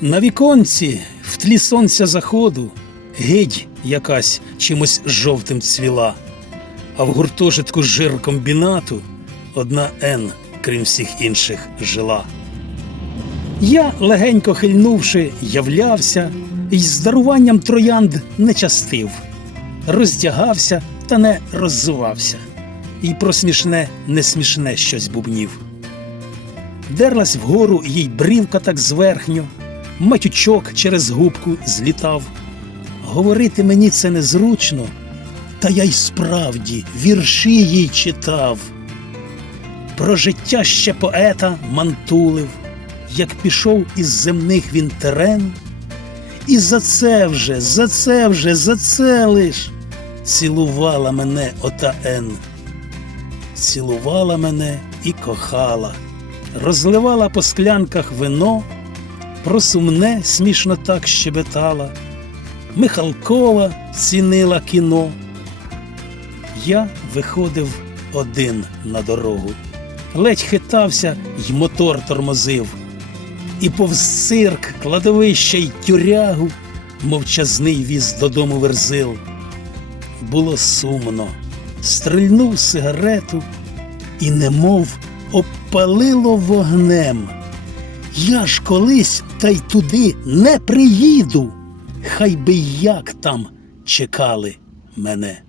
На віконці, в тлі сонця заходу, гидь якась чимось жовтим цвіла, а в гуртожитку жиркомбінату одна Н, крім всіх інших, жила. Я, легенько хильнувши, являвся, й з даруванням троянд не частив, роздягався та не роззувався, і про смішне не смішне щось бубнів. Дерлась вгору їй брівка так зверхньо, матючок через губку злітав. Говорити мені це незручно, та я й справді вірші їй читав. Про життя ще поета мантулив, як пішов із земних він терен, і за це вже, за це вже, за це лиш цілувала мене ота Н. Цілувала мене і кохала, розливала по склянках вино, про сумне смішно так щебетала. Михалкова цінила кіно. Я виходив один на дорогу, ледь хитався й мотор тормозив, і повз цирк, кладовище й тюрягу мовчазний віз додому верзил. Було сумно, стрельнув сигарету і немов обпалило вогнем. Я ж колись та й туди не приїду, хай би як там чекали мене.